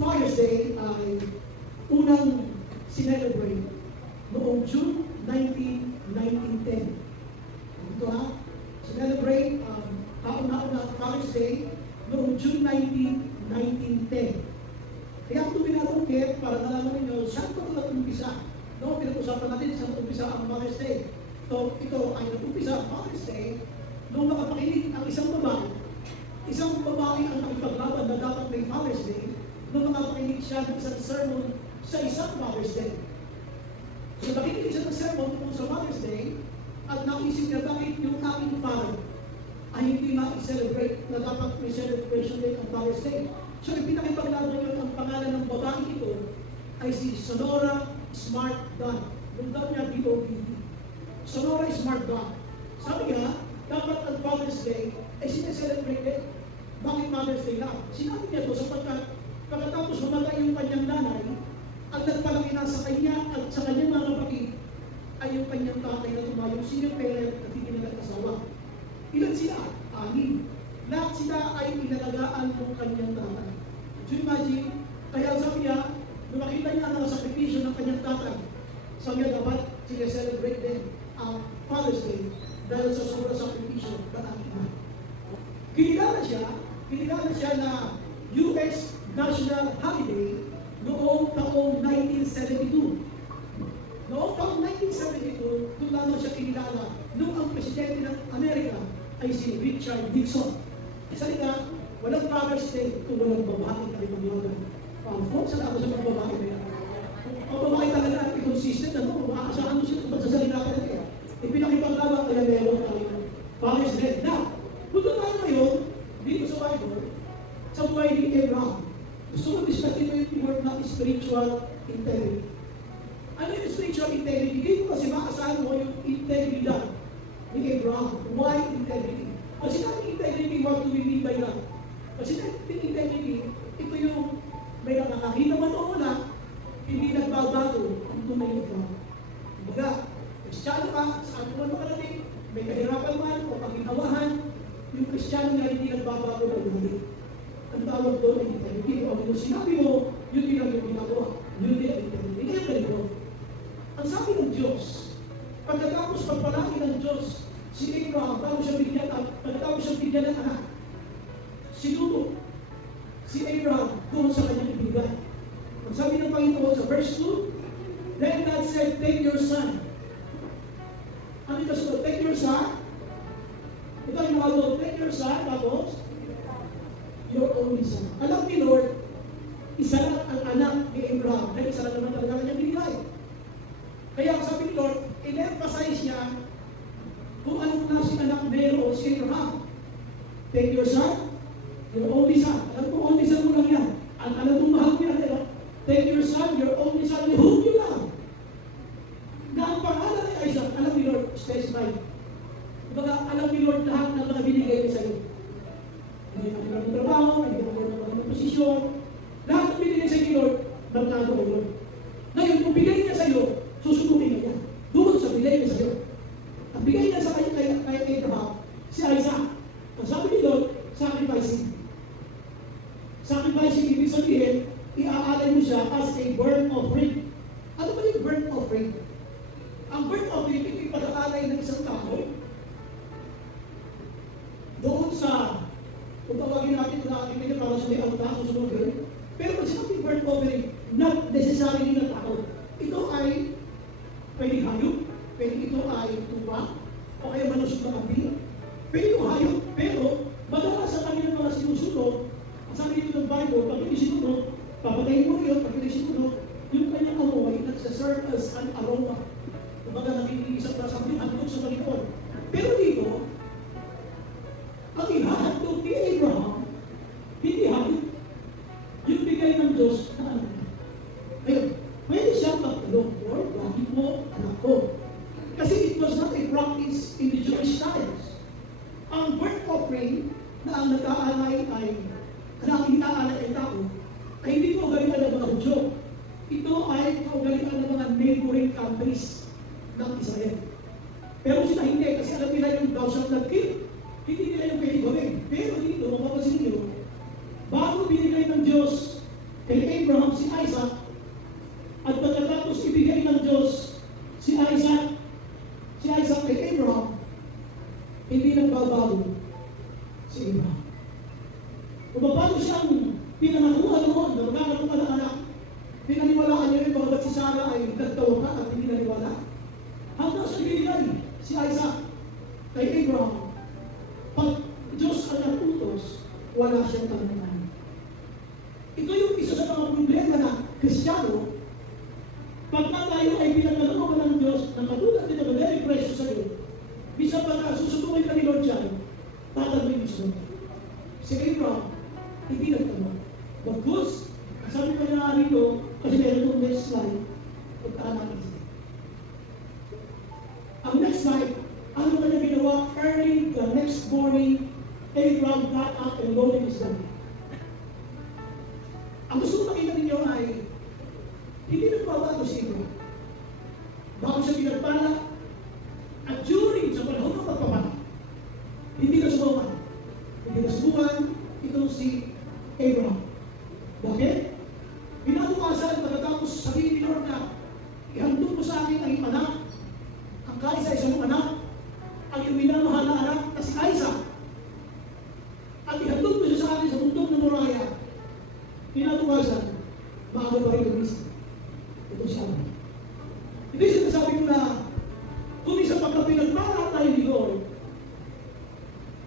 Father's Day ay unang sinelebrate noong June 19, 1910. Ito ha, sinelebrate kauna-una Father's Day noong June 19, 1910. Kaya kung pinatungkit, para nalaman ninyo, saan pa ito nag-umpisa? No, pinag-usapan natin saan nag-umpisa ang Father's Day. So, ito ay nag-umpisa ang Father's Day nung nakapakinig ang isang babae ang nakipaglaban na dapat may Father's Day, nung nakapakinig siya ng isang sermon sa isang Father's Day. So, nakikinig siya ng sermon kung sa Father's Day, at naisip niya bakit yung aking father ay hindi ma-celebrate na dapat may celebration day ang Father's Day. So, ipinakipaglaban niyo ang pangalan ng babae ito ay si Sonora Smart Dunn. Yung daw niya B.O.B.D. Sonora Smart Dunn. Sabi niya, dapat ang Father's Day ay sineselebrate din. Bakit Father's Day lang? Sinabi niya ito sapagkat pagkatapos mamatay yung kanyang nanay, ang nagpalaki na sa kanya at sa kanyang mga kapatid ay yung kanyang tatay na tumayong senior parent at hindi nag-asawa. Ilan sila? 6. Lahat sila ay inalagaan ng kanyang tatay. Do you imagine? Kaya sabi niya, nung makita niya ang sakripisyo ng kanyang tatay, sabi niya dapat sineselebrate din ang Father's Day dahil sa sobrang sakripisyo ng aking ina. Kinilala siya na US National Holiday noong taong 1972. Noong taong 1972, doon lamang siya kinilala nung ang presidente ng Amerika ay si Richard Nixon. Salita, walang Father's Day kung walang babae na ipaglaban. Folks, saan ako sa mga babae na yan? Ang babae talaga at consistent, makakasaan mo siya sa salita ka natin. Ipinakipaglaban kaya meron tayo Father's Day. Now, punta tayo ngayon dito sa Bible, sa buhay ni Abraham. Gusto ko discuss dito yung word na spiritual integrity. Ano yung spiritual integrity? Dito kasi maasahan mo yung integridad ni Abraham. Why integrity? Pag sinabing integrity, what do we mean by that? Pag sinabing integrity, ito yung may nakakakita man o wala, hindi nagbabago ang tunay na ikaw. Kumbaga, Kristiyano ka, saan mo man makarating, may kahirapan man o pagkinawahan, yung Kristiyano na hindi nagbabago ng buhay. Ang tawag doon ay integrity. O kung sinabi mo, yun din ang yung ginagawa. Yun din ang integrity. Kaya ganito. Ang sabi ng Diyos, pagkatapos pagpalaki ng Diyos, si Abraham, pagkatapos siya bigyan ng anak, sinulo si Abraham doon sa kanyang ibigay. Ang sabi ng Panginoon sa verse 2, then God said, take your son. Ano ito sabi? Take your son. Ito yung mga Lord, take your son, tapos, your only son. Alam ni Lord, isa lang ang anak ni Abraham, dahil isa lang naman talaga kanyang binigay. Kaya ang sabi ni Lord, in-emphasize niya kung anong klaseng anak meron si Abraham. Take your son, your only son. Alam mo, only son mo lang yan. Alam mo, mahal mo yan. Take your son, your only son, whom you love. Na ang pangalan ay Isaac, alam ni Lord, specified. Kumbaga, alam ni Lord lahat ng mga binigay niya sa iyo. Hindi ka ng trabaho, hindi ka ng posisyon. Lahat ng binigay sa iyo, Lord, magkano kay Lord. Ngayon, kung bigay niya sa iyo, susukutin niya yan. Doon sa bigay niya sa iyo. Ang bigay niya sa kay Abraham, si Isaac. Ang sabi ni Lord, sacrificing. Sacrificing, ibig sabihin, iaalay mo siya as a burnt offering. Ano ba yung burnt offering? Ang burnt offering, ito yung pag-aalay ng isang tao doon sa, kung tawagin natin na ating mga para sa may alta, susunod rin. Pero pag sinabing burnt offering, not necessarily na tao. Ito ay pwedeng hayop, pwedeng ito ay tupa, o kaya manusok na api. Pwede itong hayop, pero madalas sa kanilang mga sinusunod, ang sabi dito ng Bible, pag hindi sinunod, papatayin mo yun, pag hindi sinunod, yung kanyang amoy nagsaserve as an aroma. Kumbaga nakikiisap na sa handog sa Panginoon. Pero dito, ang ihahandog ni Abraham, hindi hayop. Yung bigay ng Diyos na anak niya. Ngayon, pwede siyang magtanong, Lord, bakit mo anak ko? Kasi it was not a practice in the Jewish times. Ang burnt offering na ang nag-aalay ay, na ang inaalay ay tao, ay hindi ko ugalian ng mga Hudyo. Ito ay kaugalian ng mga neighboring countries ng Israel. Pero sila hindi, kasi alam nila yung thou shalt not kill. Hindi nila yung pwede gawin. Pero dito, mapapansin nyo, bago binigay ng Diyos kay Abraham si Isaac, at pagkatapos ibigay ng Diyos si Isaac kay Abraham, hindi nagbabago si Abraham. Kung paano siyang pinangakuha noon na magkakaroon ka ng anak, pinaniwalaan niya rin bagat si Sarah ay nagtawa ka at hindi naniwala. Hanggang sa binigay si Isaac kay Abraham, pag Diyos ang natutos, wala siyang tanungan. Ito yung isa sa mga problema na Kristiyano, pagka tayo ay pinagkalooban ng Diyos, na katulad nito na very precious sa iyo, bisa pagka susutukin ka ni Lord dyan, tatagawin gusto. Si Abraham, hindi nagtanong. Bagkus, sabi ko na rito, kasi meron itong next slide, pagkaan natin siya. Ang next slide, ano na niya ginawa? Early the next morning, Abraham got up and loaded his donkey. Ang gusto ko makita ninyo ay, hindi nagbabago si Abraham. Bago siya pinagpala, at during sa panahon ng pagpapala, hindi nasubukan. Hindi nasubukan itong si Abraham. Bakit? Pinabukasan pagkatapos sabihin ni Lord na, ihandog mo sa akin ang iyong anak, ang kaisa-isa mong anak, ang iyong minamahal na anak na si Isaac. At ihandog mo siya sa akin sa bundok ng Moriah. Pinabukasan, maaga pa rin gumising. Ito siya. Hindi sinasabi ko na, kung isa pagkapinagpala tayo ni Lord,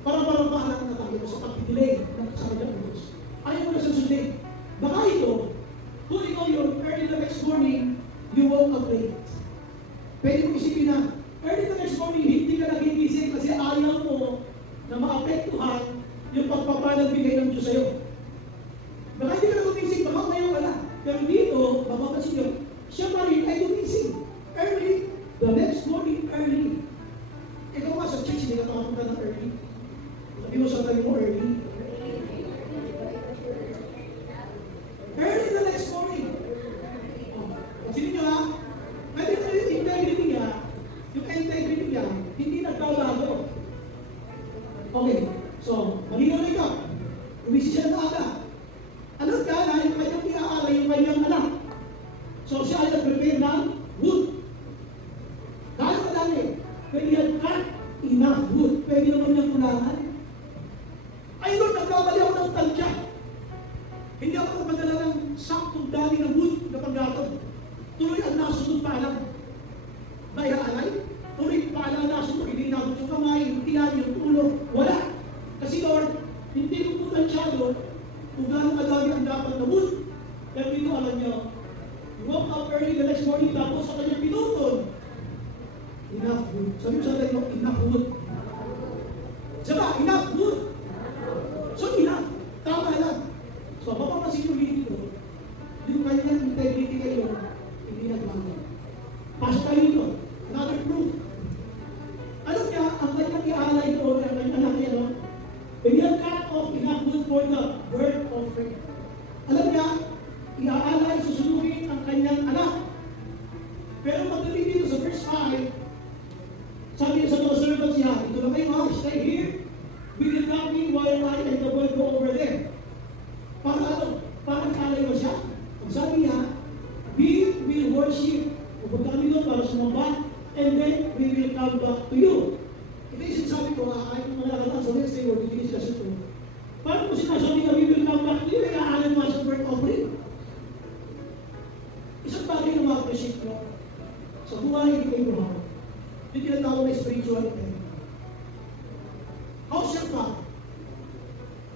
parang paalam na tayo sa pagpipilay ng kasama ng Diyos. Ayaw mo na sa sundin. Baka ito, kung ikaw yun, early the next morning, you woke up late. Pwede mo isipin na, early the next morning, hindi ka naging gising kasi ayaw mo na maapektuhan yung pagpapalang bigay ng Diyos sa'yo. Baka hindi ka na gumising, baka ngayon ka na. Pero dito, mapapansin nyo, siya pa rin ay gumising. Early, the next morning, early. Ikaw nga sa church, hindi ka makapunta ng early. Sabi mo sa tayo mo early. Early the next morning. Sino nyo ha? Pwede na yung integrity niya, hindi nagbabago. Okay, so, malinaw na ikaw. Umisi siya ng aga. Ano ka na yung kanyang iaalay yung kanyang anak? So, siya ay nag-prepare ng wood. Kaya ka dami. Pwede yan cut enough wood. Pwede naman niyang kulangan. Ay, Lord, nagkamali ako ng tansya. Hindi ako magpadala ng saktong dali ng wood na paggatod. Tuloy ang nasunod paalam. Maihaalay? Tuloy paalam nasunod. Hindi nabot yung kamay, yung tiyan, yung ulo. Wala. Kasi Lord, hindi ko po tansyado kung gano'ng kadami ang dapat na wood. Pero dito alam niyo, you woke up early the next morning, tapos sa kanyang pinutol. Enough wood. Sabi mo sa tayo, enough wood. Saba, enough wood. So enough. Tama lang. So, mapapansin ko dito, yung kanyang integrity kayo, hindi nagbago. Pasok tayo dito. Another proof. Alam niya, ang kanyang iaalay doon, ang kanyang anak niya, no? When you cut off enough wood for the burnt offering. Alam niya, iaalay, susunugin ang kanyang anak. Pero pagdating dito sa verse 5, sabi niya sa mga servants niya, ito na kayo ha, stay here. We will come in while I and the boy go over there. Para ano? Para kalay mo siya. Ang sabi niya, we will worship. Pupunta kami doon para sumamba, and then we will come back to you. Ito yung sinasabi ko, kahit mga nakataan sa Wednesday, or hindi sila sito. Paano mo sinasabi na we will come back to you, nag-aalan mo sa burnt offering? Isang bagay na ma-appreciate ko sa buhay ni Abraham, yung tinatawag na spiritual life. How's your father?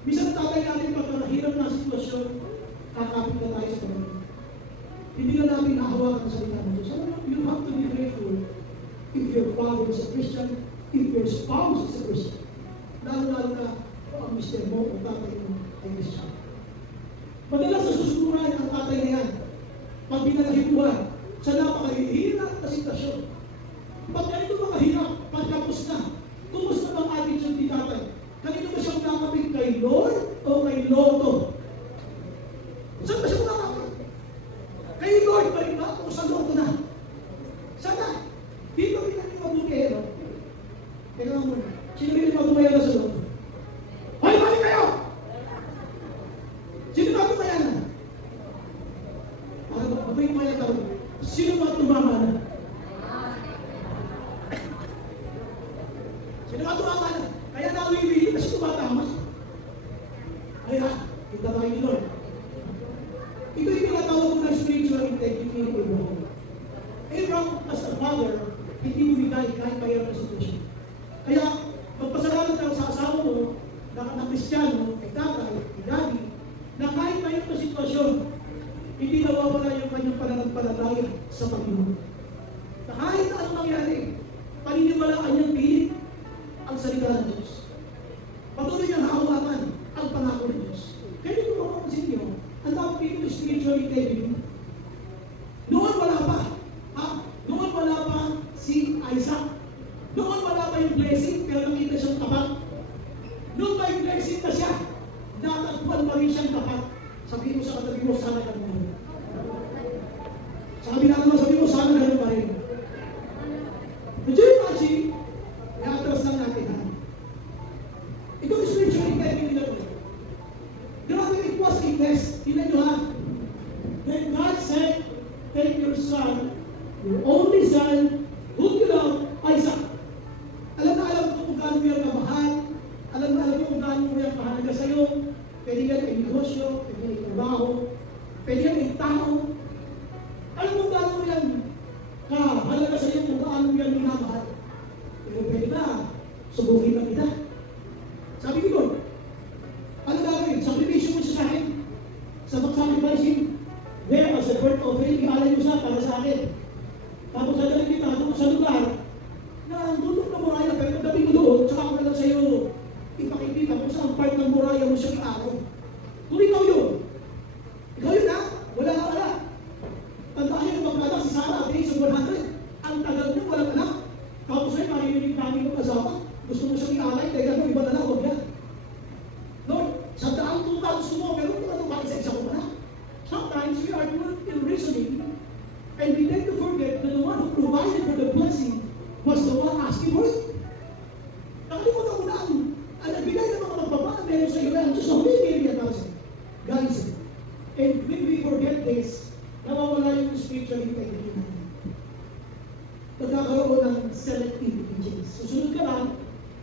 Minsan tatay natin pag nahirap na sitwasyon, kakapit na tayo sa Panginoon. Hindi na natin nahawakan sa salita ng Diyos. You have to be grateful if your father is a Christian, if your spouse is a Christian. Lalo-lalo na ang mister mo o tatay mo ay Christian. Madalas sa susukuran ang tatay na yan. Pag binalahipuan sa napakahirap na sitwasyon. Pag ganito makahirap, pagkapos na, kumusta bang attitude ni tatay? Kanino ba siyang nakapit? Kay Lord o kay Loto? Saan ba siya nakapit? Kay Lord pa rin ba? O sa Loto na? Sana? Dito rin natin mabuti. Teka nga muna. Sino rin magumaya na sa Loto? Hoy, balik kayo! Sino magumaya na? Kristiyano, kay tatay, kay daddy, na kahit ngayon na sitwasyon, hindi nawawala yung kanyang pananampalataya sa Panginoon. Na kahit na anong mangyari, paniniwalaan niyang pilit ang salita ng Diyos. Patuloy niyang hawakan ang pangako ng Diyos. Kaya dito ko mapansin niyo, ang tawag dito spiritual integrity. Noon wala pa. Noon wala pa si Isaac. Noon wala pa yung blessing, pero nakita siyang tapat. Noon may blessing na siya, natagpuan pa rin siyang tapat. Sabihin mo sa katabi mo, sana ka naman. Sa kabila naman, sabihin mo, sana ka pa rin. Would you imagine, i-atras lang natin ha? Ito yung spiritual integrity na po. Grabe, it was a test. Tingnan nyo ha. When God said, take your son, your only son, whom you love, Isaac. Alam na alam ko kung gaano mo yung kamahal. Alam na alam ko kung gaano mo yung mahalaga sa'yo. Pwede yan ay negosyo, pwede yan ay trabaho, pwede yan ay tao. Alam mo gaano mo yan kahalaga sa'yo kung gaano mo yan minamahal. Pero pwede ba, subukin na kita. Sabi ko doon, ano gagawin? Sacrifice mo siya sa akin. Sa mag-sacrifice him. There, as a burnt offering, ialay mo siya para sa akin. Tapos dadalhin kita doon sa lugar na dudok na muraya, pero pagdating mo doon, tsaka ako na lang sa'yo ipakikita kung saan part ng muraya mo siya ialay. Kung ikaw yun ha? Wala ka anak. Tandaan niyo yung mag-anak si Sarah at age of 100. Ang tagal niyo, walang anak. Tapos ay marinig namin ng asawa. Gusto mo siyang ialay, kaya gano'n, iba na lang, huwag yan. Lord, sa daang tutang mo, pero kung ano bakit sa isa ko na? Sometimes we are good in reasoning, and we tend to forget that the one who provided for the blessing was the one asking for it. Nakalimutan ko na ang nagbigay ng mga magbaba na meron sa iyo, ang Diyos na humingi niya tao sa'yo. Guys, and when we forget this, nawawala yung spiritual integrity natin. Nagkakaroon ng selective obedience. Susunod ka lang,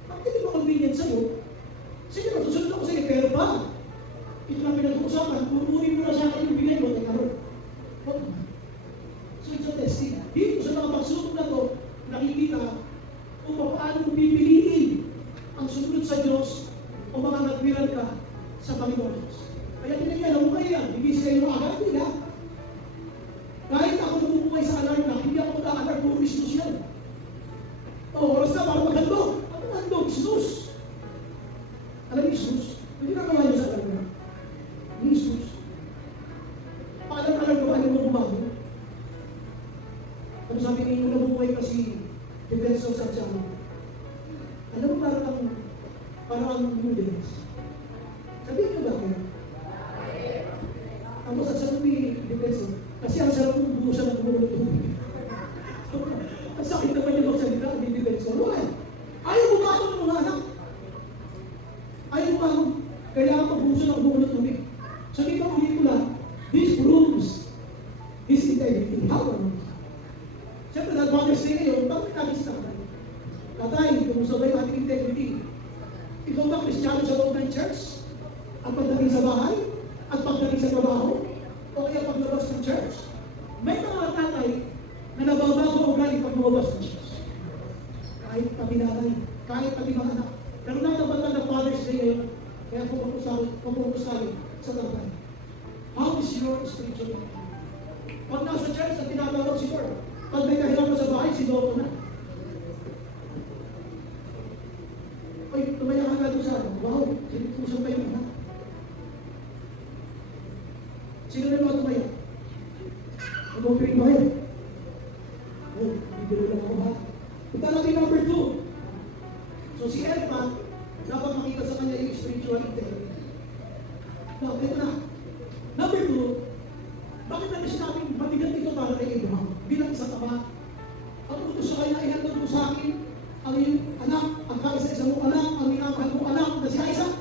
bakit hindi mo convenient sa'yo? Sige na, susunod ako sa'yo, pero ba? Ito na pinag-uusapan, kukunin mo na sa akin yung bigay mo, nagkaroon. Huwag naman. So it's a testing. Dito sa mga pagsubok na to, nakikita kung paano mo pipiliin ang sumunod sa Diyos o mga nagwiral ka sa Panginoon Diyos. Kaya tinigyan ako kayo yan, ibig sabihin mo agad, hindi na. Kahit ako namumuhay sa alarm na, hindi ako mag-a-alarm kung Christus yan. O, oras na para maghandog. Ano handog? Jesus. Alam niyo Jesus? Hindi na naman niyo sa alarm na. Jesus. Paalam-alam ko ba, ano mo bumago? Ano sabi niyo yung nabubuhay kasi Defense of Santiago? Alam mo parang ang Nudens. Sabihin niyo ba kaya? Ang sa sabi Defense kasi ang sarap ng buhusan ng buhulog tubig. Ang sakit naman yung magsalita, hindi Defense. Why? Ayaw bumago ng mga anak. Ayaw bumago. Kailangan pagbuhusan ng buhulog tubig. Sabi ko ulit ko lang, this proves his integrity. How are you? Siyempre, dahil Father's Day ngayon, bakit natin sa tatay? Tatay, kumusta ba yung ating integrity? Ikaw ba Kristiyano sa loob ng church? Ang pagdating sa bahay? At pagdating sa trabaho? O kaya paglabas ng church? May mga tatay na nababago ang ugali pag lumabas ng church. Kahit pati nanay, kahit pati mga anak. Pero natabatan ng Father's Day ngayon, kaya pupukusali sa tatay. How is your spiritual life? Pag nasa church at tinatawag si Lord, pag may kahirapan sa bahay, sinuot na. Oy, tumaya ka nga doon sa ano. Wow, sinutusan pa yung anak. Sino na mga tumaya? Mag-offering ba yan? Oh, bibiro lang ako ha. Punta natin number 2. So si Elma, dapat makita sa kanya yung spiritual integrity. Now, ito na. Number 2, bakit natin sinabing mabigat ito para kay Abraham? Bilang isang ama, ang utos sa kanya, ihandog mo sa akin ang iyong anak, ang kaisa-isa mong anak, ang minamahal mong anak na si Isaac.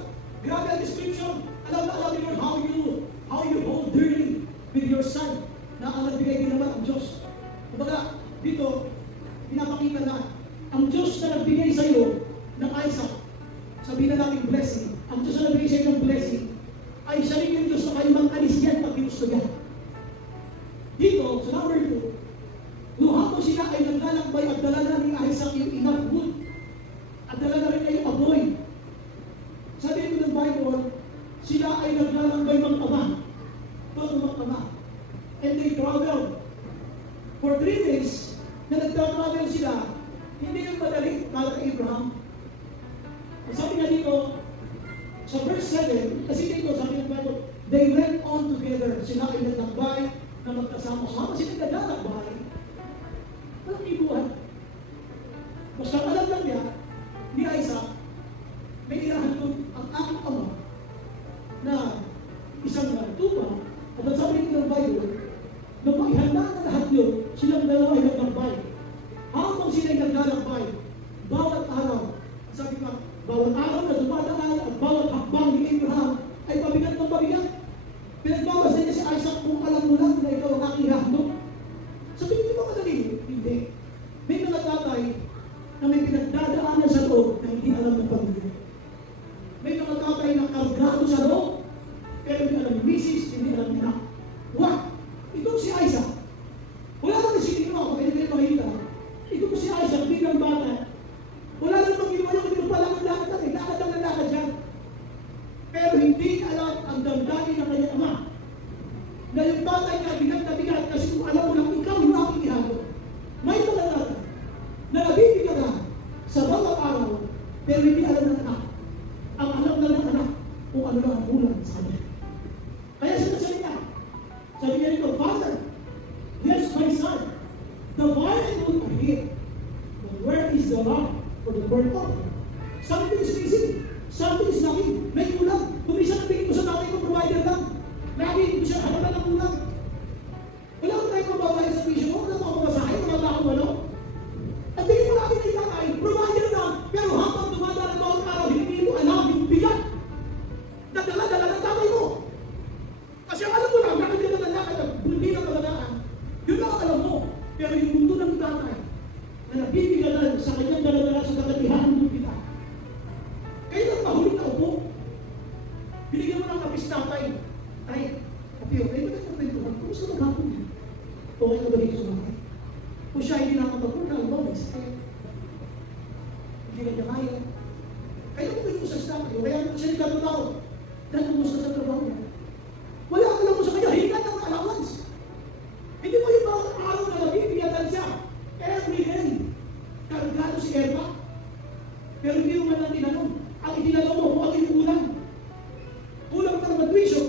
Grabe ang description. Alam na alam yun how you hold dearly with your son na ang nagbigay din naman ang Diyos. Kumbaga, dito, pinapakita na ang Diyos na nagbigay sa iyo ng Isaac, sabihin na natin blessing, ang Diyos na nagbigay sa iyo ng blessing, ay siya rin yung Diyos na kayo mang-alis yan pag ginusto yan. Dito, sa number 2, nung hapon sila ay naglalakbay at dala na ni Isaac yung enough wood at dala na rin ay yung aboy. Sabi ko ng Bible, sila ay naglalambay mag-ama. Mag-ama. And they traveled. For 3 days, na nagtravel sila, hindi yung madali para kay Abraham. Sabi nga dito, sa verse 7, kasi dito, sabi ng Bible, they went on together. Sila ay naglakbay na magkasama. Habang sila naglalakbay, walang ibuhan. Basta alam lang niya, ni Isaac, may irahan doon ang aking ama na isang tupa. At ang sabi ng Bible, nung maghanda na lahat yun, silang dalawa ay naglakbay. Habang sila ay naglalakbay, bawat araw, sabi ka, bawat araw na dumadaan at bawat hakbang ni Abraham ay pabigat ng pabigat. Pinagbawas niya si Isaac kung alam mo lang na ikaw ang aking handog. Sabi niyo ba madali? Hindi. May mga tatay na may pinagdadaanan sa loob na hindi alam ng pamilya. May mga tatay na kargado sa loob, pero hindi alam ng misis, hindi alam ng anak. What? Itong si Isaac, wala naman si Tino ako, kaya hindi makita. Itong si Isaac, biglang bata, wala naman mag-iwa yung hindi pa lang ang lakad natin, lakad lang ang lakad dyan. Pero hindi alam ang damdamin ng kanyang ama. Na yung tatay niya bigat na bigat kasi kung alam mo lang ikaw yung aking ihalo. May mga tatay na nabibigyan na sa bawat araw pero hindi alam ng anak. Ang alam na ng anak kung ano lang ang ulan sa kanya. Kaya sinasabi niya, sabi niya ito, Father, yes, my son, the vine and wood are here. But where is the lamb for the burnt offering? Something is missing. Something is lacking. May kulang. Kung isa nabigay mo sa tatay mo, provider lang. Lagi mo siya harapan ng kulang. Wala ko tayo mababayan sa vision mo. Wala ko mabasahin. Wala ba akong wala? At tingin mo natin ay tatay, provider lang. Pero habang dumadaan bawat araw, hindi mo alam yung bigat. Nadala-dala ng tatay mo. Kasi alam mo lang, nakaganda ng lakad at hindi ng kabataan. Yun lang ang alam mo. Pero yung mundo ng tatay, na nabibigyan sa kanyang dala-dala sa kagatihan ng bigat. Kayo lang mahulog na upo. Binigyan mo ng kapis tatay. Ay, kapiyo, kayo ba tayo kwentuhan? Kumusta na hapon niya? Okay ka ba dito sa mga? Kung siya hindi nakapagpunta, alam mo, may sakit. Hindi na niya kaya. Kayo mo kayo sa staff kayo, kaya siya yung katotao. Dahil kumusta sa trabaho niya. Wala ka lang mo sa kanya, hingan ng allowance. Hindi mo yung mga araw na nabibigyan siya. Every day, kargado si Eva. Pero hindi mo man lang tinanong. Ang itinanong mo kung ano yung ulang. Ulang ka naman tuition.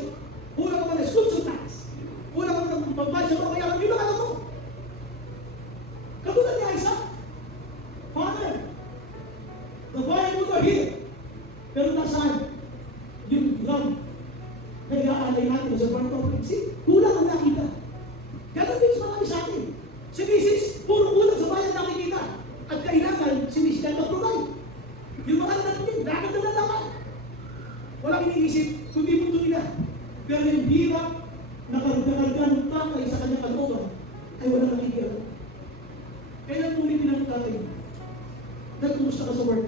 Ulang ka naman school tax. Ulang ka naman pagbayad sa mga kayaran. Yun ang alam mo. Katulad ni Isaac. Father, the firewood are here. Pero nasaan? Yung lamb na iaalay natin sa burnt offering. See, kulang ang nakita. Ganon din sa marami sa atin. Si Mrs. puro kulang sa bayan nakikita. At kailangan si Mrs. na mag-provide. Yung mga anak natin, lakad na naman. Walang iniisip, kundi mundo nila. Pero yung hirap na karga-karga ng tatay sa kanyang kalooban ay walang nakikialam. Kailan muli din ang tatay? Dahil kumusta ka sa work?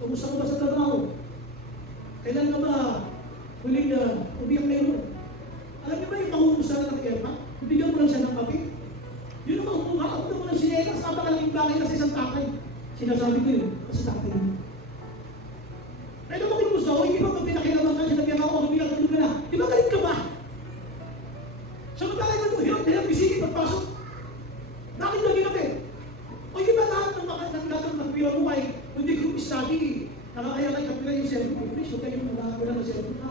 Kumusta ka ba sa trabaho? Kailan ka ba huling umiyak kayo? Alam niyo ba yung pangumusta na ng Eva? Bibigyan mo lang siya ng kape. Yun ang makukuha. Ako na mo ng sinelas. Napakalaking bagay kasi isang tatay. Sinasabi ko yun, kasi tatay yun. Ay, naman kayo gusto, hindi ba pag pinakilaman ka, sinabihan ako, humilang ka na. Di ba galit ka ba? Sa matangay mo ito, hirap bisigi pagpasok. Bakit na ginabi? O di ba lahat ng lahat ng pila mo ay hindi group study, nakakaya kayo kapila yung cellphone. Please, huwag kayo wala ng cellphone ha.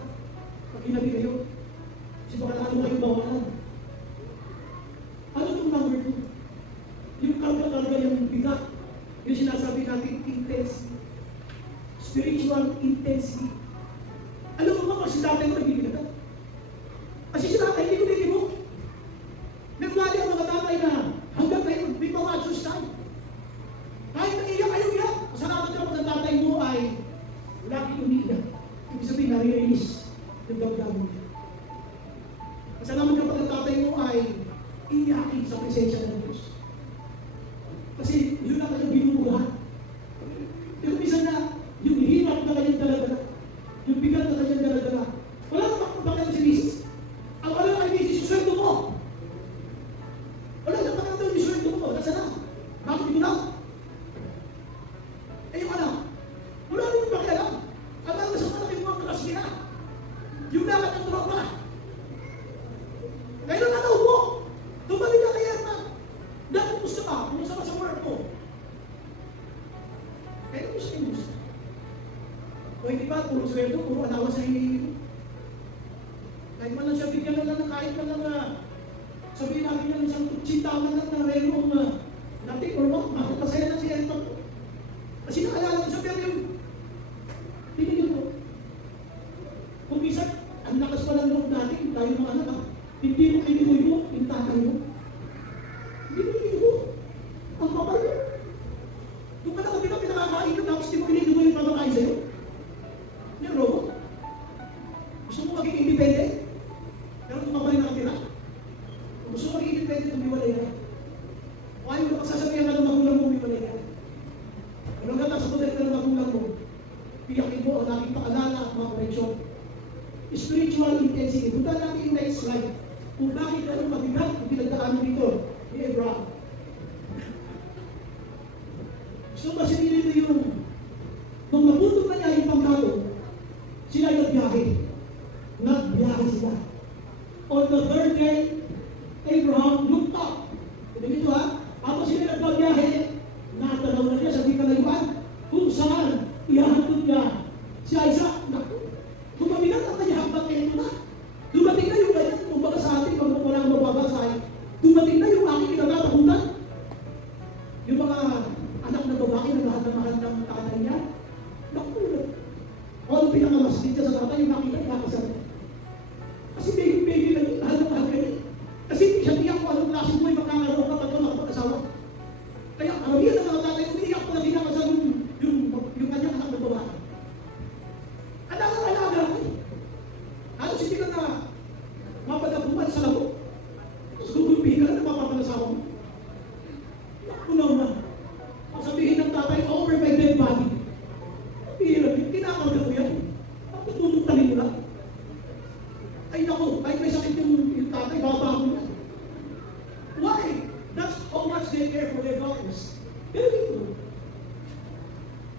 Pag ginabi kayo, kasi baka lahat mo kayong bawalan. Ano itong number 2? Yung karga-karga yung bigat. Yung sinasabi natin, intensity. Spiritual intensity. Alam mo ba kung si tatay mo nagbibigatan? Kasi si tatay, hindi ko nilimo. Nagwali ang mga tatay na hanggang ngayon, may pamachos tayo. Kahit naiyak kayo iyak, masalamat ka pag ang tatay mo ay lagi umiiyak. Ibig sabihin, nare-release yung damdamin mo. Masalamat ka pag ang tatay mo ay iyakin sa presensya ng Diyos. Kasi yun ang kanyang binubuhan. Pero minsan na, yung hirap na kanyang daladala, yung bigat na kanyang daladala, wala namang bakit si Mrs. Ang alam ay Mrs. yung sweldo mo. Wala namang bakit yung sweldo mo. Nasa na? Bakit mo na? Eh yung anak, wala namang pakialam. Ang alam sa malaking mga kalas nila. iba, puro sweldo, puro alawas na hinihingi mo. Kahit man lang siya, bigyan na lang ng kahit man lang sabihin natin yung isang tsintaman lang na mayroong natin or what, makapasaya na siya ito. Kasi naalala ko siya, pero yung pinigil ko. Kung minsan, ang lakas pa lang loob natin, tayo mga anak, hindi mo kinigoy mo, yung tatay mo. Hindi mo kinigoy. Ang kapal mo. Doon ka na kami na pinakakain ko, tapos hindi mo kinigoy yung pamakain sa'yo. Hindi ang robot. Gusto mo maging independent? Pero tumabay na katira. Kung gusto mo maging independent, umiwalay na. O ayaw mo pagsasabihan ka ng magulang mo, umiwalay na. Ano ka sa poder ka ng magulang mo? Piyakin mo ang aking paalala at mga koreksyon. Spiritual intensity. Punta natin yung next slide. Kung bakit ganun mabigat ang pinagdaanan dito ni Abraham. Gusto ba sinili nito yung nung napuntong na niya yung pangkalo, sila nagbiyahe. Nagbiyahe sila. On the third day, Abraham looked up. Ito ha, habang sila nagbiyahe, natanaw na niya sa di kalayuan kung saan ihahatod niya si Isaac. Tumabigat ang kanyang hambang ito na. Dumating na yung ganyan, kumbaga sa ating pag walang mababasay, dumating na yung aking kinatatakutan. Yung mga anak na babae na mahal ng tatay niya, nakulot. O ano pinakamasakit niya sa tatay, yung makita niya kasama. Kasi baby na yun, mahal ka niya. Kasi hindi siya tiyak kung anong klaseng buhay magkakaroon kapag ito nakapag-asawa. Kaya karamihan ng mga tatay, umiiyak ko na kinakasal yung kanyang anak na babae. Alaga ko. Halos hindi ka na mapadabuman sa labo. Tapos gugulpihin ka na mapapanasawa mo. Nakunaw na. Ang sabihin ng tatay, over my dead body. Hirap yun, kinakawin ko yan. Tapos tutugtalin mo lang. Ay naku, kahit may sakit yung tatay, bababa mo yan. Why? That's how much they care for their daughters. Pero dito,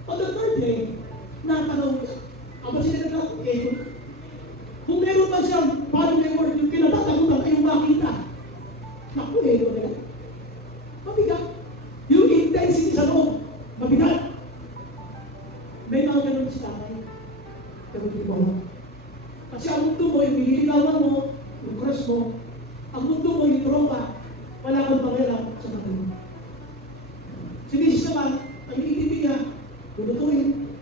on the third day, natanaw niya. Aba sila naglalaro, kung meron ba siyang parang may word, yung pinatatagutan ay yung makita. Naku, nila. Mabigat. Yung intensity sa loob, mabigat. May mga ganun si tatay. Pero hindi mo lang. Kasi ang mundo mo, yung nililigawan mo, yung crush mo, ang mundo mo, yung tropa, wala kang pangalan sa mga ganun. Si Mrs. naman, ang iitibig niya, lulutuin,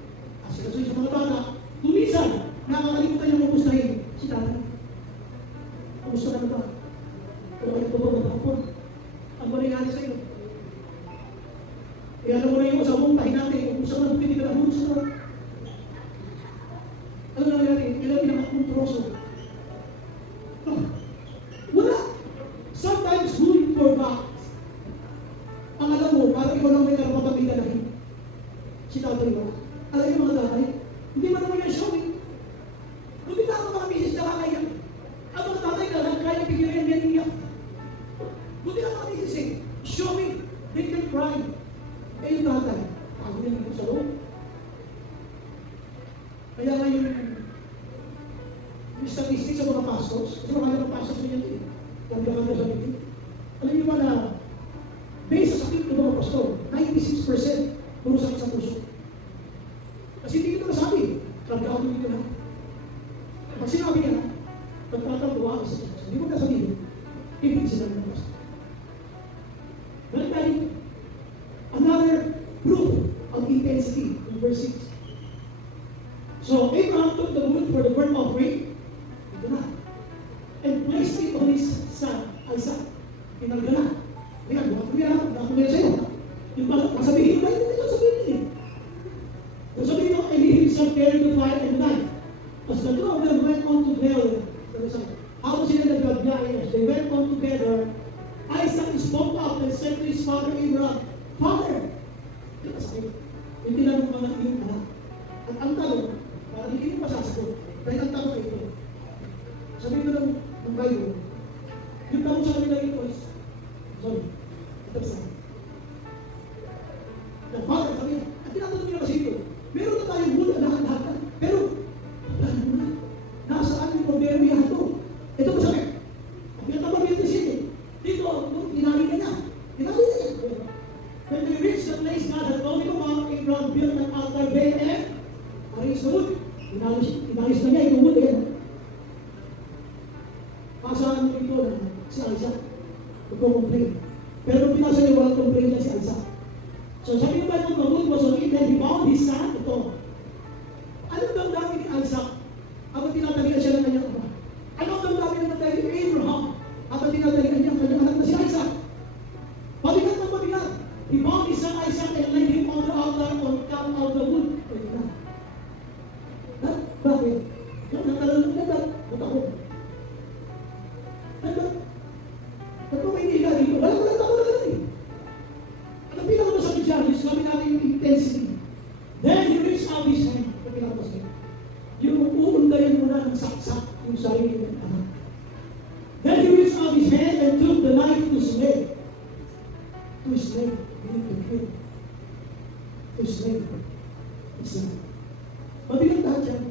asikasuhin sa mga bata, kumisan, nakakalimutan niya magustahin si tatay. Kamusta ka na ba? Kung kayo ba magpapon? Ang mangyayari sa iyo. Kaya alam mo na yung asawa mong pahinati, kung gusto ka na bukiti ka na gusto ka. Ano nangyayari? Ilang pinakakong troso. Wala. Sometimes who you forgot. Ang alam mo, parang ikaw lang may karapatang pinalahin. Si tatay ba? Alam yung mga tatay, hindi man naman yung showing. Kung di ka mga misis na kakayak, ang mga tatay ka lang kaya pigilan yan niya. Kung di ka mga misis showing, they can cry. Eh yung tatay, pagod yan dito sa loob. Kaya nga yung statistics sa mga pastors, kasi mga mga pastors na yan din. Kanda sa meeting. Alam niyo ba na, based sa sakit ng mga pastor, 96% puro sakit sa puso. Kasi hindi ko nasabi, kanda-out nito na. Pag sinabi niya, nagtatatuwa ka sa Diyos. Hindi mo nasabihin, ibig sila ng pastor. Balik tayo, another proof of intensity in verse 6. So Abraham took the wood for the burnt offering, ito na, and placed it on his son, Isaac. Tinalga na. Ayan, nakakulihan sa'yo. Yung masabihin mo, hindi ko sabihin niya. Kung sabihin mo, and he himself carried the fire and the knife. As the two of them went on together, habang sila nagbiyahe, as they went on together, Isaac spoke up and said to his father Abraham, Father! Yung tinanong mo na yung anak. At ang tanong, para hindi mo masasagot, dahil ang tanong ay ito. Sabihin mo ng Bible, yung tanong sa kanila ito is, sorry, ito sa the father, sabi niya, at tinatanong niya kasi ito, meron na tayong mula lahat-lahat, pero, paano mo na? Nasaan yung problema yan ito? Ito mo sabi, ang pinatabang ito siya, dito, tinali na niya. When they reached the place God had told him about, Abraham built an altar there and arranged the wood. Inayos na niya, itumod yan. Pasahan mo ito na si Isaac. Nagko-complain. Pero nung pinasa niya, walang complain niya si Isaac. So sabi yung Bible, the Lord was on him, then he bound his son. Ito. Anong damdamin ni Isaac habang tinatalian siya ng kanyang ama? Anong damdamin ng tayo ni Abraham habang tinatalian niya ang kanyang anak na si Isaac? Mabigat na mabigat. He bound his son Isaac and laid him on the altar on top of the wood. Bakit? Nagkaroon na ba? Ba't ako? Ba't mo may nihiga dito? Walang ako na lang eh. At ang pinakamasakit siya, sabi natin yung intensity. Then he reached out his hand. Ang pinakamasakit. Yung uundayan mo na ng saksak yung sarili ng anak. Then he reached out his hand and took the knife to slay. To slay. Meaning to kill. To slay. Isa. Mabigat lahat yan.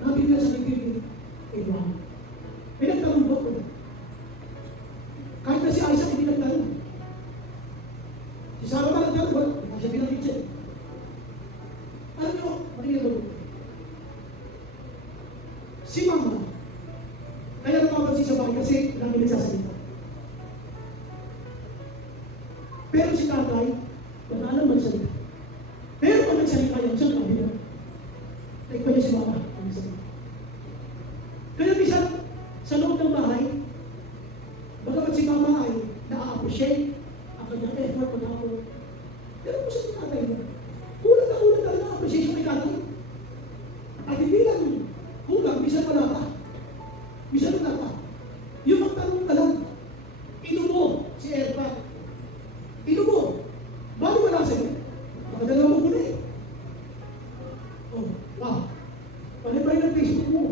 Nakabigla sa bibig ni Abraham. May nagtanong ba ko? Kahit na si Isaac, hindi nagtanong. Si Sarah ba nagtanong ba? Hindi siya pinakitsin. Alam niyo, makinig ako. Si Mama, kaya nakapansin sa bahay kasi lang nagsasalita. Pero si Tatay, wala naman salita. Pero pag nagsalita yan, siya nakabila. Like pa niya si Mama. Kaya minsan, sa loob ng bahay, bagamat si Mama ay na-appreciate ang kanyang effort na ako. Pero kung sa tatay mo, kulang na na-appreciation kay tatay. At hindi lang kulang, minsan wala pa. Minsan wala pa. Yung magtanong ka lang, ino mo si Erpa. Ino mo, bago wala sa'yo? Makadalawa mo na eh. Oh, wow. Panipay ng Facebook mo.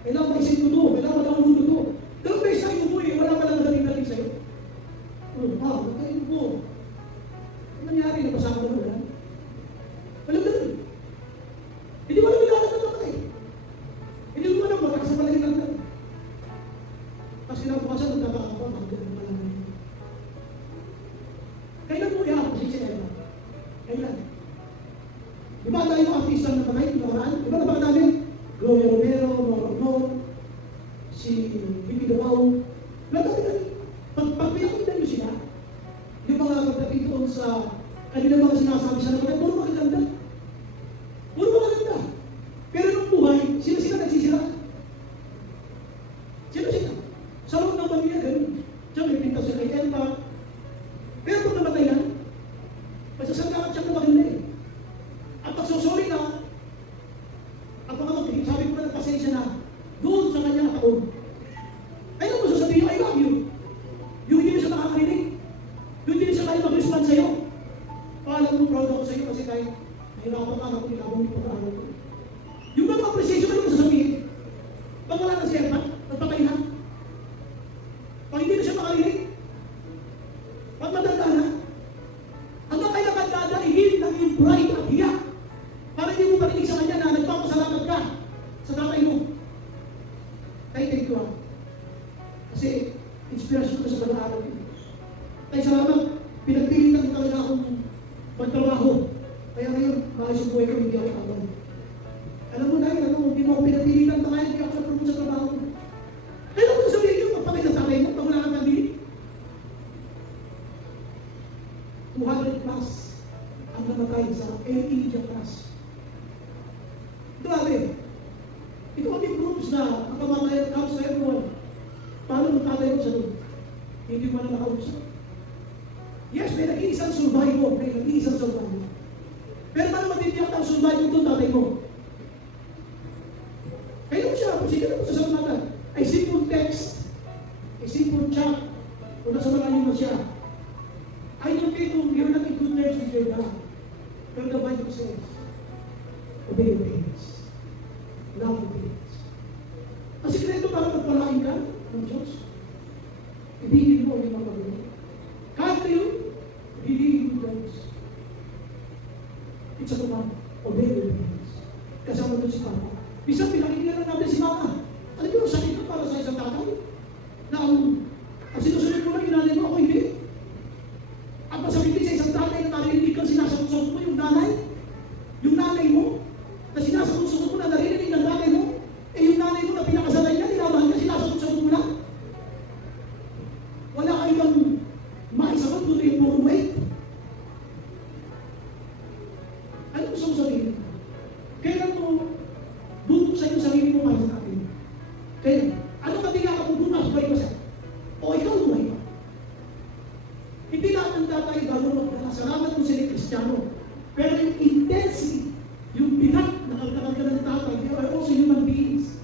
Kailangan mag-isip ko to, kailangan mag-download ko to. Dalawang beses tayo mo eh, wala pa lang dating sa'yo. Nagkain ko. Ano nangyari? Napasama mo wala? Walang ganun. Hindi mo alam nilalagay na patay. Hindi mo alam, sa palagi lang na. Kasi kinabukasan, nagtataka ko, magandang malaman. Kailan mo i-appreciate siya Eva? Kailan? Di ba tayo yung artista na patay, nakaraan? Di ba napaka namin? Gloria Romero, Moro, si Vicky Davao. Nagkati kami. Pagpapinakita nyo sila, yung mga pagdating doon sa kanilang mga sinasabi sa naman, puro magaganda. Puro magaganda. Pero nung buhay, sila nagsisira. Sila. Sa loob ng pamilya, ganun. Diyan may pintas siya kay Elpa. Pero kung namatay na, magsasanggakat siya kung maganda eh. At pagsusuri na, at pagkakapagpigil, sabi ko na nagpasensya na doon sa kanyang taon. Ayun mo sasabihin, I love you. Yung hindi na siya nakakarinig. Yung hindi na siya kaya mag-respond sa'yo. Paalam mo, proud ako sa'yo kasi kahit nahirapan ka ako, nilabong yung pag-aaral ko. Yung mga appreciation, ano mo sasabihin? Pag wala na siya, nagpatay na. Pag hindi na siya makarinig, pag matanda na, hanggang kaya magdadaigin ng iyong pride at hiya. Para hindi mo parinig sa kanya na nagpapasalamat ka sa tatay mo. Thank you. Kasi inspirasyon ko sa pag-aaral ko. Tay, salamat. Pinagpilitan ko talaga akong magtrabaho. Kaya ngayon, maayos yung buhay ko, hindi ako kapag. Alam mo dahil, hindi mo ako pinagpilitan, baka hindi ako sa sa trabaho ko. Kaya mo sabihin nyo, magpatay sa tatay mo, pag wala kang pagdinig. 200 plus ang namatay sa El India class. Grabe. Ito kami groups na ang kamatayan comes to everyone. Paano magtatay mo sa doon? Hindi mo na nakausap. Yes, may nag-iisang survival. Pero paano matitiyak ang survival doon, tatay mo? Kaya mo siya, sige na po sa salamatan. A simple text, a simple chat, kung nasa malalim mo siya. I don't think you're not in good terms with your God. Pero the Bible says, obey your parents. Love your parents. Ang sikreto para magpalain ka ng Diyos, ibigin mo yung mga pagkakas. Kahit kayo, ibigin mo Diyos. It's a command. Obey your parents. Kasama doon si Papa. Bisa pinakinggan natin si Mama. Alam niyo, sakit ka para sa isang tatay na ang sinusunod mo lang, ginanay mo, ako hindi. At masakit din sa isang tatay na narinig kang sinasagot mo yung nanay mo, na mo para sa akin. Kaya, ano ka tingin ka kung bukas buhay pa siya? O ikaw buhay pa? Hindi lahat ng tatay bago magkakasalamat kung sila Kristiyano. Pero yung intensity, yung bigat na kalkalal ng tatay, they are also human beings.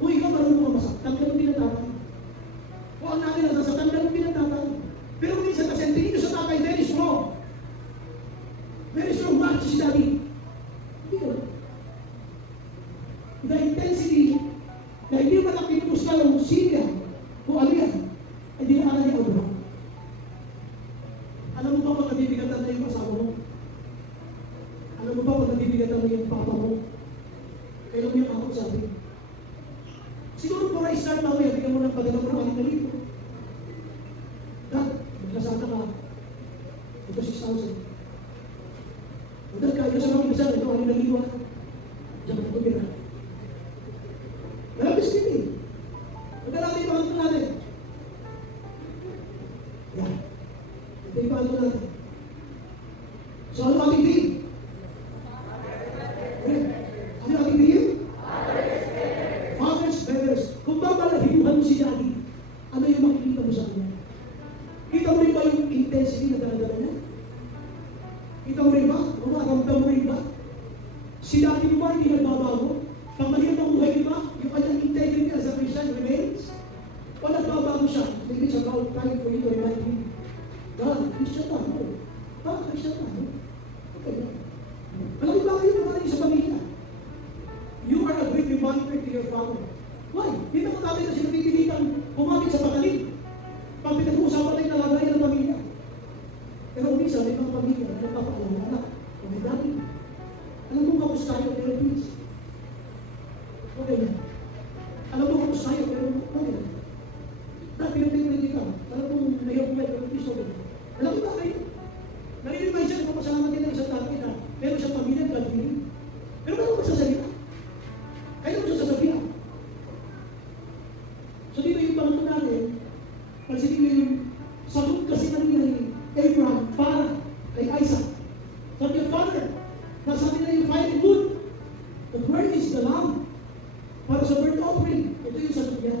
Kung ikaw marunong ka masaktan, ganun din ang tatay. O ang natin nasasaktan, ganun din ang tatay. Pero minsan kasi ang tingin ko sa tatay, very strong. Very strong match si daddy. Hindi ko. The intensity, na hindi mo na pinupusta yung Syria, kung ano yan, ay di na niya Abraham. Alam mo ba pag nabibigatan na yung asawa mo? Alam mo ba pag nabibigatan na yung papa mo? Kailan mo yung ako sabi? Siguro for I start mamaya, bigyan mo ng padala mo ng 6,000. Dad, magkasama ka. Ito 6,000. Dad, kahit ka sa mga kasama, ito 6,000. Diyan ka tumira. Malabis din eh. Magkalaki yung pangalan natin. Yan. Ito yung pangalan natin. So ano ating dream? Ano ating dream? Fathers, brothers. Kung babalahibuhan mo si daddy, ano yung makikita mo sa kanya? Kita mo rin ba yung intensity na daladala niya? Kita mo rin ba? Umaramdam mo rin ba? Si daddy mo ba hindi nagbabago? Pag mahirap ang buhay, di ba? Yung kanyang integrity as a Christian remains? O nagbabago siya? Maybe it's about time for you to remind him, God, Christian tayo. Bakit Christian tayo? Okay na. Malaking bagay yung mga sa pamilya. You are a great reminder to your father. Why? Hindi na natin kasi napipilitan kumapit sa pagaling. Pag pinag-uusapan tayo nalagay ng pamilya. Pero umisa, may mga pamilya na nagpapaalala, anak, o may dati. Alam mo kapos tayo, pero please. Okay na. Alam mo kapos tayo, pero okay na. Dahil pinag-pinag ka, alam mo mayroon ko pero please, okay na. Alam mo ba kayo? Narinig siya, nagpapasalamat din ng isang dati na meron siyang pamilya, God-feeling. Pero meron ko sasabihan. Kaya mo siya sasabihan. So dito yung pangalan natin, pansinin nyo yung sagot kasi kanina ni Abraham para kay Isaac. Sabi yung father, nasabi na yung fighting wood. The word is the lamb. Para sa burnt offering. Ito yung sagot niya.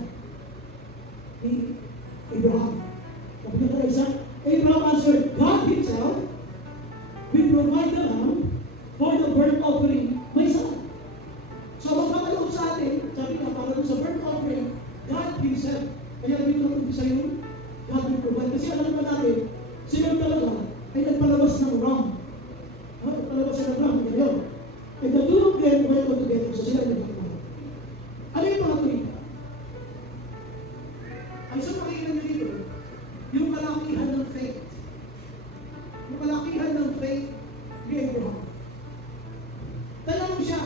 Ni Abraham. Sabi niya kay Isaac, Abraham answered, God himself will provide the lamb for the burnt offering, my son. So magkakaloob sa atin, sabi nga para sa burnt offering, God himself. Kaya dito natin sa iyo, God will provide. Kasi alam naman natin, sila talaga ay nagpalabas ng ram. Nagpalabas siya ng ram. Ngayon, and the two of them went on together. So sila nagpalabas. Ano yung mga tuwing? Ang isang makikita nyo dito, yung kalakihan ng faith. Yung kalakihan ng faith ni Abraham. Tanong siya,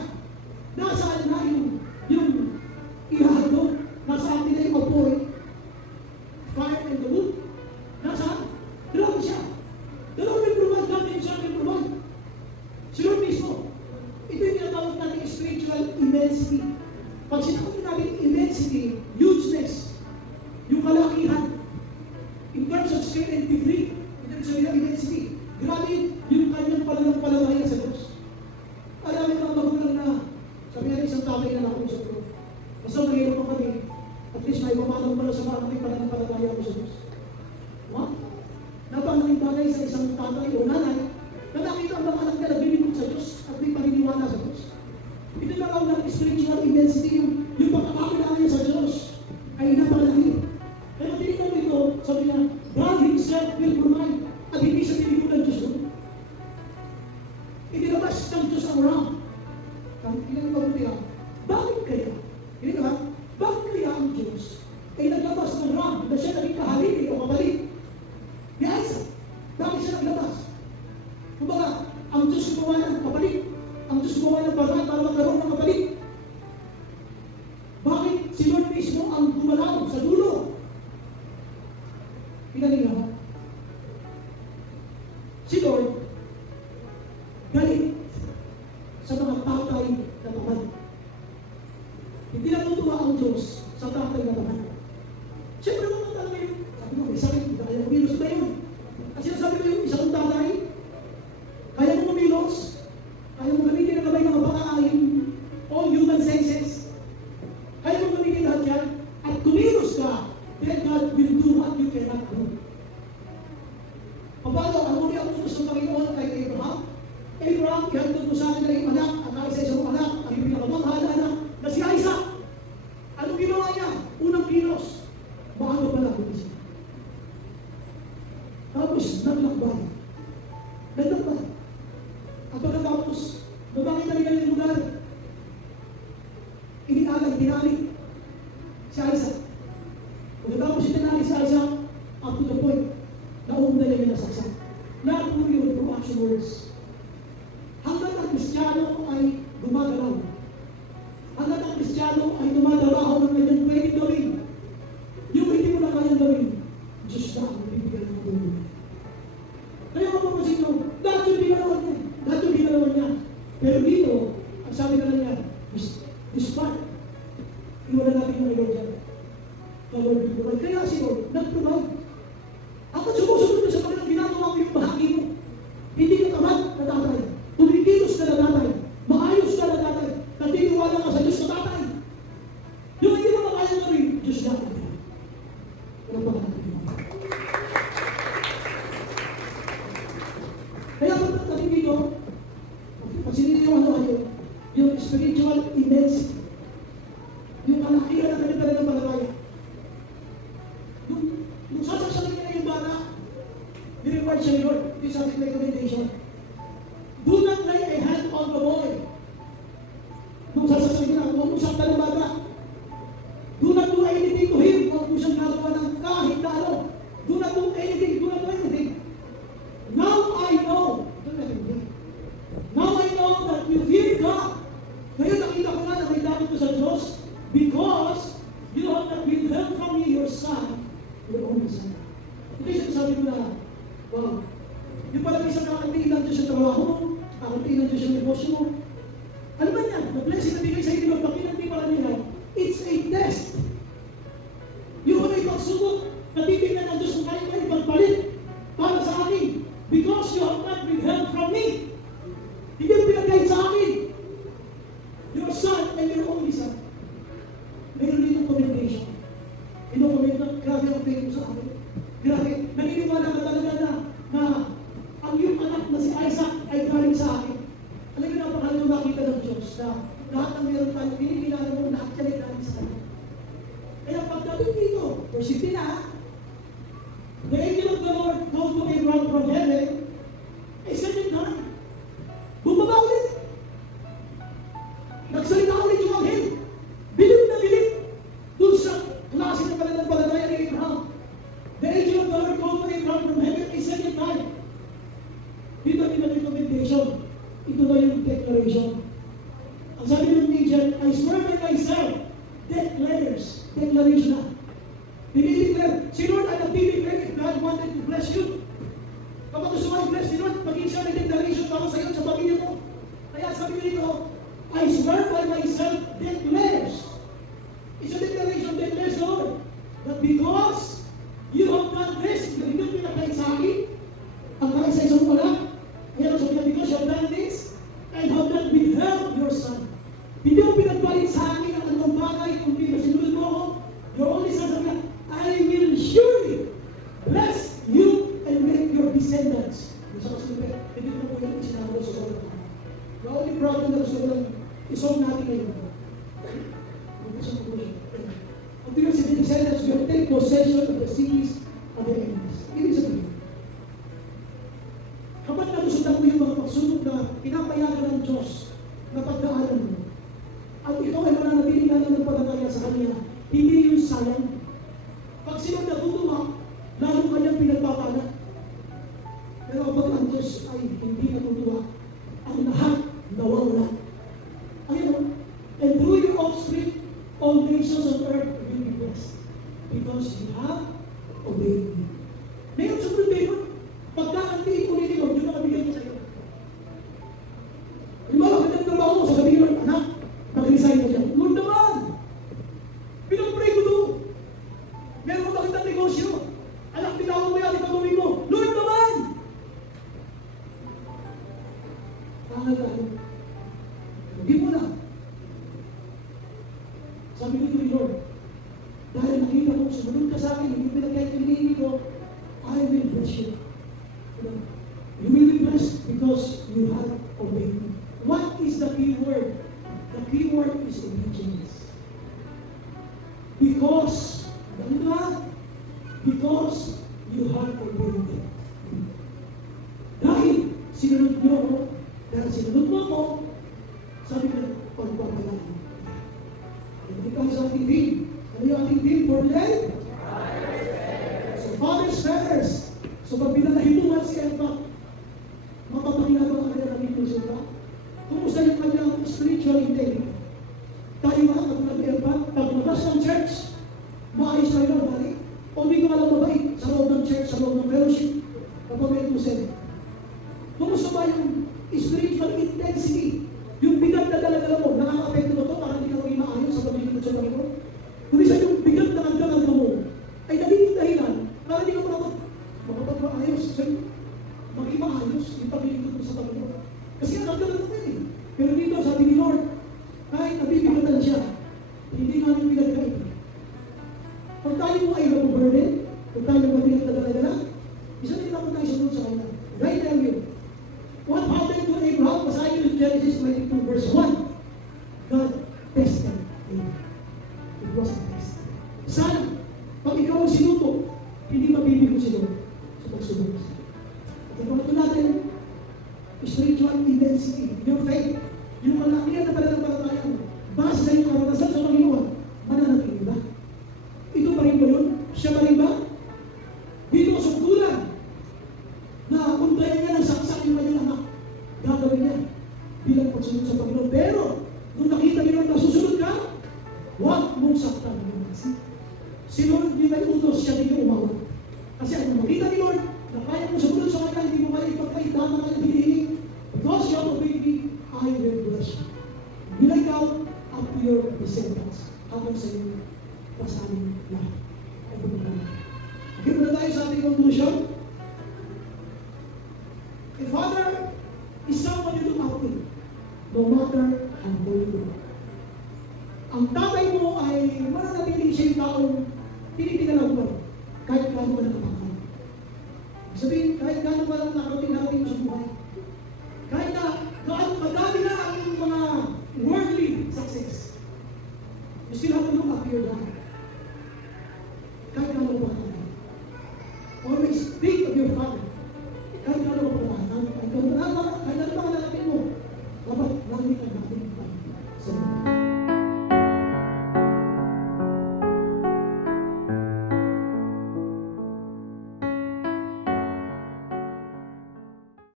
nasaan na yung ihahandog? Nasaan nila yung apoy? Fire and the wood? Nasaan? Grabe siya. Dalawang may provide natin yung saan may provide. Sino mismo? Ito yung tinatawag natin spiritual immensity. Pag sinabi natin immensity, hugeness, yung kalakihan, in terms of scale and degree, in terms of immensity, grabe yung kanyang pananampalataya sa Diyos. Marami mga magulang na, sabi natin isang tatay na nakausap ko, basta mahirap ko kami, at least may pamanong pala sa mga pananampalataya ko sa Diyos. What? Napangalaking bagay sa isang tatay o nanay, na nakita ang mga anak niya nagbibigod sa Diyos at may paniniwala sa Diyos. Ito na lang ng spiritual immensity, yung pagkakakilala niya sa Diyos ay napakalaki. Pero tinignan mo ito, sabi niya, God himself will provide. At hindi siya tinigod ng Diyos. Itinabas ng Diyos ang ram. Ilan ba mo kaya? Bakit kaya? Hindi ba? Bakit kaya ang Diyos ay naglabas ng ram na siya naging kahalili o kapalit? Ni Isaac. Bakit siya naglabas? Kumbaga, ang Diyos gumawa ng kapalit. Ang Diyos gumawa ng paraan para magkaroon ng kapalit. Bakit si Lord mismo ang gumalaw sa dulo? Pinaling naman. Si Lord, galit sa mga tatay na tamad. Hindi natutuwa ang Diyos sa tatay na tamad. Siyempre naman talaga yun. Sabi mo, may sakit, hindi kaya kumilos ba yun? At sinasabi ko yung isang tatay, kaya mo kumilos, kaya mo gamitin ang kamay ng pagkakain, all human senses. tinali si Isaac. Pagkatapos siya tinali si Isaac, up to the point, nauna niya yung nasaksak. Not only through action words. Hanggang ang Kristiyano ay gumagalaw. Hanggang ang Kristiyano ay dumadaraho ng kanyang pwedeng gawin. Yung hindi mo na kayang gawin, Diyos na ang bibigyan ng tulong. Kaya mapapansin nyo, lahat yung ginalawan niya. Lahat yung ginalawan niya. Pero dito, ang sabi na lang niya, despite, iwala natin yung ilaw dyan. Kaya si Lord, nag-provide. Ako sumusunod na sa kanilang ginagawa mo yung bahagi mo. Hindi ka tamad, natatay. Tumikilos ka, natatay. Maayos ka, natatay. Natiniwala ka sa Diyos, natatay. Yung hindi mo na kayang gawin, Diyos na ako. Walang pangalan. Kaya kung natin dito, pag sininiwan kayo, yung spiritual immensity, yung kalakihan na kanila ng palalaya, yung sasaksakin niya na yung bata, ni-reward siya ni Lord, ito yung ating recommendation. Do not lay a hand on the boy. Nung sasaksakin niya na, huwag mo sakta ng bata. Do not do anything to him, huwag mo siyang gagawa ng kahit na ano. Do not do anything, do not do anything. Now I know, that you fear God. Ngayon nakita ko na may dapat ko sa Diyos because you have not withheld from me your son, your only son. Ito yung sabi ko na, wow, yung pala may isang kakantiin lang Diyos yung trabaho mo, kakantiin lang Diyos yung negosyo mo. Ano ba yan? The blessing na bigay sa inyo, magpakilan di pala nila, it's a test. Yung una yung pagsubok, natitignan ng Diyos kung kaya kayo magpalit para sa akin because you have not withheld from me. Hindi mo pinagkait sa akin. Your son and your only son. Meron dito commendation. Ino-comment na, grabe ang faith mo sa akin. Grabe, naniniwala ka talaga na ang iyong anak na si Isaac ay galing sa akin. Alam mo, napakalagang nakita ng Diyos na lahat ng meron tayo, pinipilala mo, lahat yan ay galing sa akin. Kaya pagdating dito, verse 15 na, the angel of the Lord called to Abraham from heaven, ay second time. Bumaba ulit. Nagsalita ulit yung anghel. Bilib na bilib. Doon sa klase ng pananampalataya ni Abraham. The angel of the Lord called to Abraham from heaven a second time. Dito din ang recommendation. Ito na yung declaration. Ang sabi ng angel, I swear by myself, declares. Declaration na. Dinideclare. Si Lord ay nagdideclare if God wanted to bless you. Kapag gusto mo i-bless ni Lord, maging siya ng declaration para sa iyo sa pamilya mo. Kaya sabi nito, I swear by myself, declares. It's a declaration, declares the Lord, that because you have done this, hindi mo pinakait sa akin, ang kahit sa isang pala, kaya sabi niya, because you have done this, and have not withheld your son. Hindi mo pinagbalit sa akin ang anong bagay kung pinasinunod mo ako, your only son, sabi niya, I will surely bless you and make your descendants. Sa kasunod, hindi ko po yung isinama sa sobrang. The only problem na gusto ko lang isolve natin ngayon. Ang tingnan sa descendants, we have take possession of the cities of the enemies. Ibig sabihin, kapag nalusundan mo yung mga pagsubok na pinapayagan ng Diyos na pagdaanan mo, at ikaw ay mananatiling na ng pagdadaya sa Kanya, hindi yung sayang. Pag sila natutuwa, lalo kanyang pinagpapala. Pero kapag ang Diyos ay hindi natutuwa, ang lahat nawawala. Ayun, and through your offspring, all nations on earth will be blessed. Because you have obeyed me. Ngayon sa problema, pagkakantiin mo nito, yun ang nabigay ko sa iyo. Halimbawa, magandang trabaho mo, sasabihin mo, anak, mag-resign mo dyan. Lord naman! Pinag-pray ko doon. Meron mo magandang negosyo. Anak, pinawag mo yan, ipagawin mo. Lord naman! Pangalan. Hindi mo na. Sabi ko ni Lord, dahil nakita ko, sumunod ka sa akin, hindi pinagkait ko, I will bless you. You will be blessed because you have obeyed me. What is the key word? The key word is obedience. Because, because you have obeyed me. Dahil sinunod niyo ako, dahil sinunod mo ako, sabi ko, pagpapalaan. Ikaw sa ating team. Ano yung ating team for today? So, fathers, fathers. So, pag pinanahitungan si Elpa, mapapakinaga ang kanyang naging konsulta. Kumusta yung kanyang spiritual integrity? Tayo nga, pag nag-Elpa, pag labas ng church, maayos tayo na balik. O hindi ko alam mabait sa loob ng church, sa loob ng fellowship, kapag may tusen. Kumusta ba yung spiritual intensity? Yung bigat na dala-dala mo, nakaka-apekto mo ito para hindi ka maging maayos sa pagiging sa Panginoon? Kung isa yung bigat na nagdala mo, ay nagiging dahilan para hindi ka makapag-maayos. So, maging maayos yung pagiging mo sa Panginoon. Kasi ang nagdala mo eh. Pero dito, sabi ni Lord, kahit nabibigatan siya, hindi namin bigat ka ito. Pag tayo mo ay burden, pag tayo mabigat na dala-dala, isa din naman tayo sunod sa kanya. Right now you. What happened to Abraham? Basahin yung Genesis 22 verse 1. God tested him. It was a test. Sana, pag ikaw ang sinuto, hindi mabibigo si Lord sa pagsubok. At ang pagkato natin, spiritual intensity, your faith, yung malakihan na pananampalataya mo, base sa iyong karanasan sa Panginoon, mananatili ba? Ito pa rin ba yun? Siya pa rin ba? Dito sa sungkulan, na kundayan niya ng saksak yung kanyang anak, gagawin niya bilang pagsunod sa Panginoon. Pero, kung nakita niyo na susunod ka, huwag mong saktan ng kasi. Si Lord, di ba utos siya din yung umawag? Kasi ang makita ni Lord, na kaya mo sumunod sa kanya, hindi mo kaya ipagkait, tama kanya hinihiling. Because you have obeyed me, I will bless you. Bila ikaw, up to your descendants, habang sa iyo, pasanin lahat. Ay pagkakala. Okay, muna tayo sa ating conclusion. A father is someone you look up to, no matter how old you are. Ang tatay mo ay mananatiling siya yung taong tinitingnan mo kahit gaano ka nakapangkal. Sabihin, kahit gaano ka lang nakarating mo sa buhay. Kahit na gaano madami na ang mga worldly success. You still have to look up to your dad. Kahit gaano ka nakapangkal. Always think of your father.